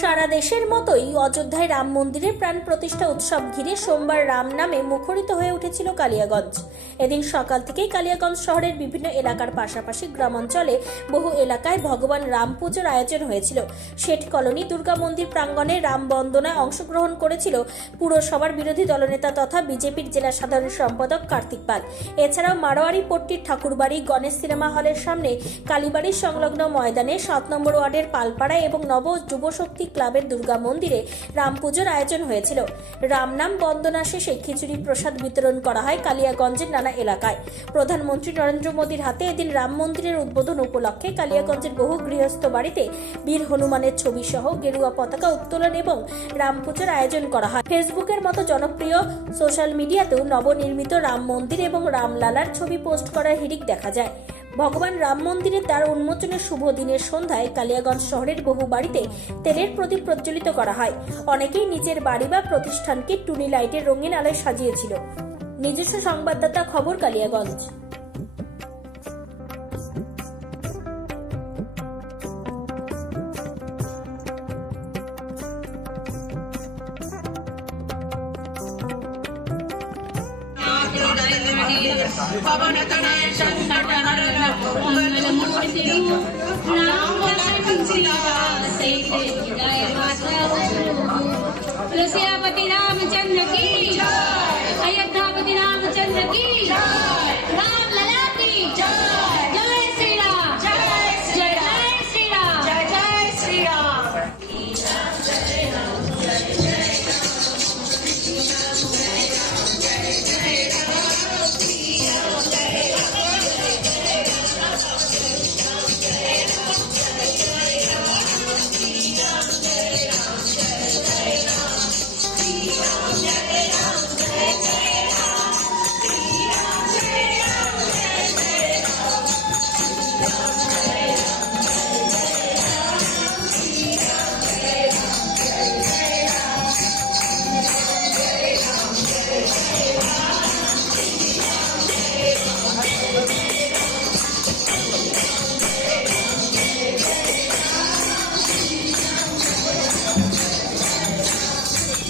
সারা দেশের মতোই অযোধ্যায় রাম মন্দিরের প্রাণ প্রতিষ্ঠা উৎসব ঘিরে সোমবার রাম নামে মুখরিত হয়ে উঠেছিল কালিয়াগঞ্জ। এদিন সকাল থেকেই কালিয়াগঞ্জ শহরের বিভিন্ন এলাকার পাশাপাশি গ্রামাঞ্চলে বহু এলাকায় ভগবান রাম পুজোর আয়োজন হয়েছিল। শেঠ কলোনি দুর্গা মন্দির প্রাঙ্গণে রাম বন্দনায় অংশগ্রহণ করেছিল পুরসভার বিরোধী দলনেতা তথা বিজেপির জেলা সাধারণ সম্পাদক কার্তিক পাল। এছাড়াও মারোয়ারি পট্টির ঠাকুরবাড়ি, গণেশ সিনেমা হলের সামনে, কালীবাড়ির সংলগ্ন ময়দানে, 7 নম্বর ওয়ার্ডের পালপাড়ায় এবং নব যুবশক্তি ক্লাবের দুর্গা মন্দিরে রাম পুজোর আয়োজন হয়েছিল। রাম নাম বন্দনা শেষে খিচুড়ি প্রসাদ বিতরণ করা হয় কালিয়াগঞ্জের নানা এলাকায়। প্রধানমন্ত্রী নরেন্দ্র মোদীর হাতে এদিন রাম মন্দিরের উদ্বোধন উপলক্ষে কালিয়াগঞ্জের বহু গৃহস্থ বাড়িতে বীর হনুমানের ছবি সহ গেরুয়া পতাকা উত্তোলন এবং রাম পুজোর আয়োজন করা হয়। ফেসবুকের মতো জনপ্রিয় সোশ্যাল মিডিয়াতেও নবনির্মিত রাম মন্দির এবং রামলালার ছবি পোস্ট করার হিড়িক দেখা যায়। ভগবান রাম মন্দিরে তার উন্মোচনের শুভ দিনের সন্ধ্যায় কালিয়াগঞ্জ শহরের বহু বাড়িতে তেলের প্রদীপ প্রজ্বলিত করা হয়। অনেকেই নিজের বাড়ি বা প্রতিষ্ঠানকে টুনি লাইটের রঙিন আলোয় সাজিয়েছিল। নিজস্ব সংবাদদাতা খবর, কালিয়াগঞ্জ। पवनतनय संकटहरण मंगलमूर्ति राम जय माता तुलसीपति रामचंद्र की अयोध्यापति रामचंद्र की राम लला की जय श्री राम, जय श्री राम, जय श्री राम।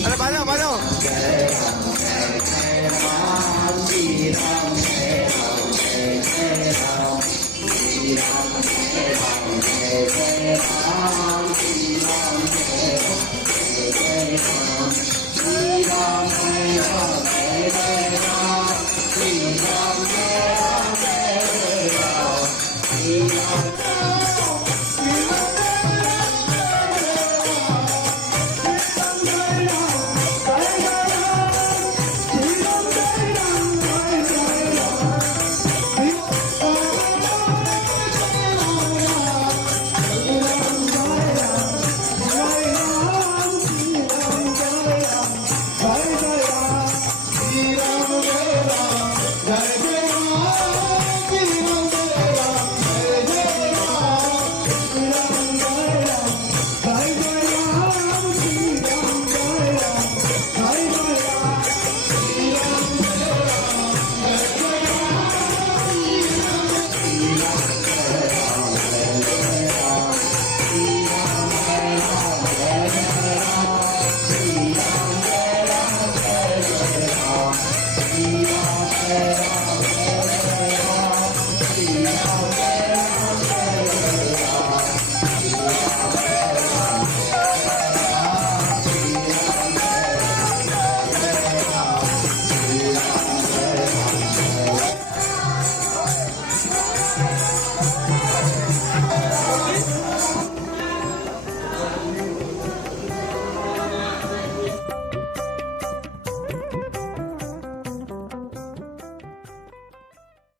अरे बाजो बाजो Yeah.